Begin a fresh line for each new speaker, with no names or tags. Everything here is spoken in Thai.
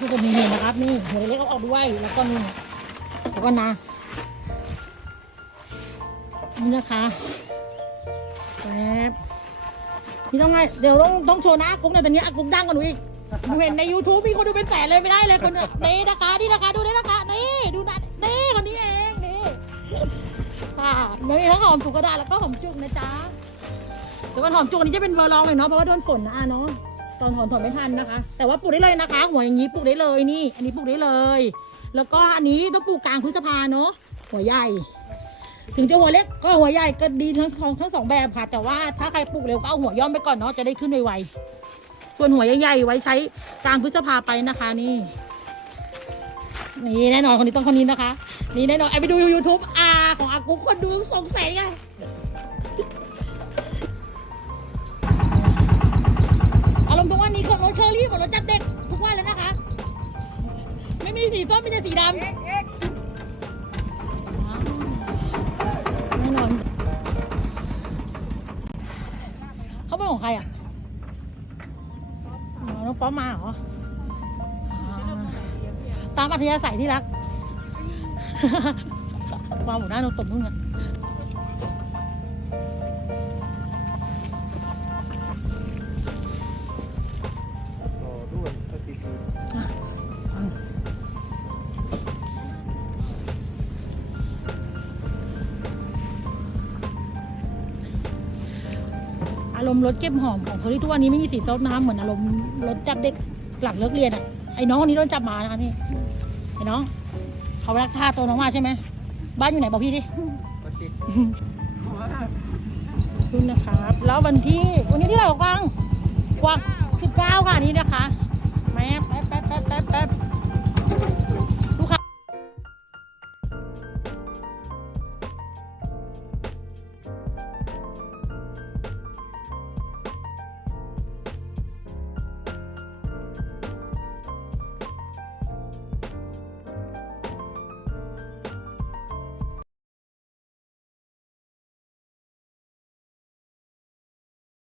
คือจะมีนี่นะครับ นี่หัวเล็กเอาออกด้วยแล้วก็นี่แล้วก็นะนี่นะคะแป๊บนี่ต้องไงเดี๋ยวต้องต้องโชว์น้าอากุ๊กหน่ยตอนนี้กุ๊กดังกว่าหนูอีกหนูเห็นใน YouTube มีคนดูเป็นแสนเลยไม่ได้เลยคนเนี่ยนี่นะคะนี่นะคะดูนี่นะคะนี่ดูนะนี่คนนี้เองนี่ค่ะมันมีทั้งหอมสุกกระดาษแล้วก็หอมจุกนะจ๊ะแต่ว่าหอมจุกอันนี้จะเป็นเวอร์ลองเลยเนาะเพราะว่าโดนฝนนะเนาะ ตอนถอนถอนไม่ทันนะคะ แต่ว่าปลูกได้เลยนะคะ หัวอย่างนี้ปลูกได้เลยนี่ อันนี้ปลูกได้เลย แล้วก็อันนี้ต้องปลูกกลางพฤษภาเนาะหัวใหญ่ ถึงจะหัวเล็กก็หัวใหญ่ก็ดีทั้งทั้งทั้งสองแบบค่ะ แต่ว่าถ้าใครปลูกเร็วก็เอาหัวย่อมไปก่อนเนาะจะได้ขึ้นไวๆส่วนหัวใหญ่ๆไว้ใช้กลางพฤษภาไปนะคะนี่นี่แน่นอนคนนี้ต้องคนนี้นะคะ นี่แน่นอนไอไปดู YouTube อาของอากุ๊กคนดูสงสัยไง ไม่มีสีส้มมีแต่สีดำแน่นอนเขาเป็นของใครอะน้องป๊อปมาเหรอ ตามอัธยาศัยที่รักวางหมูหน้าโนตบนู่นอะ อารมณ์รถเก็บหอมของเชอรี่ทุกวันนี้ไม่มีสีส้มนะคะเหมือนอารมณ์รถจับเด็กหลังเลิกเรียนอะไอ้น้องคนนี้โดนจับมานะคะนี่ไอ้น้องเขารักท่าตัวน้องมาใช่ไหมบ้านอยู่ไหนบอกพี่ดิ
ภาษี
คุณนะครับแล้ววันที่วันนี้ที่ไหนกวางกวาง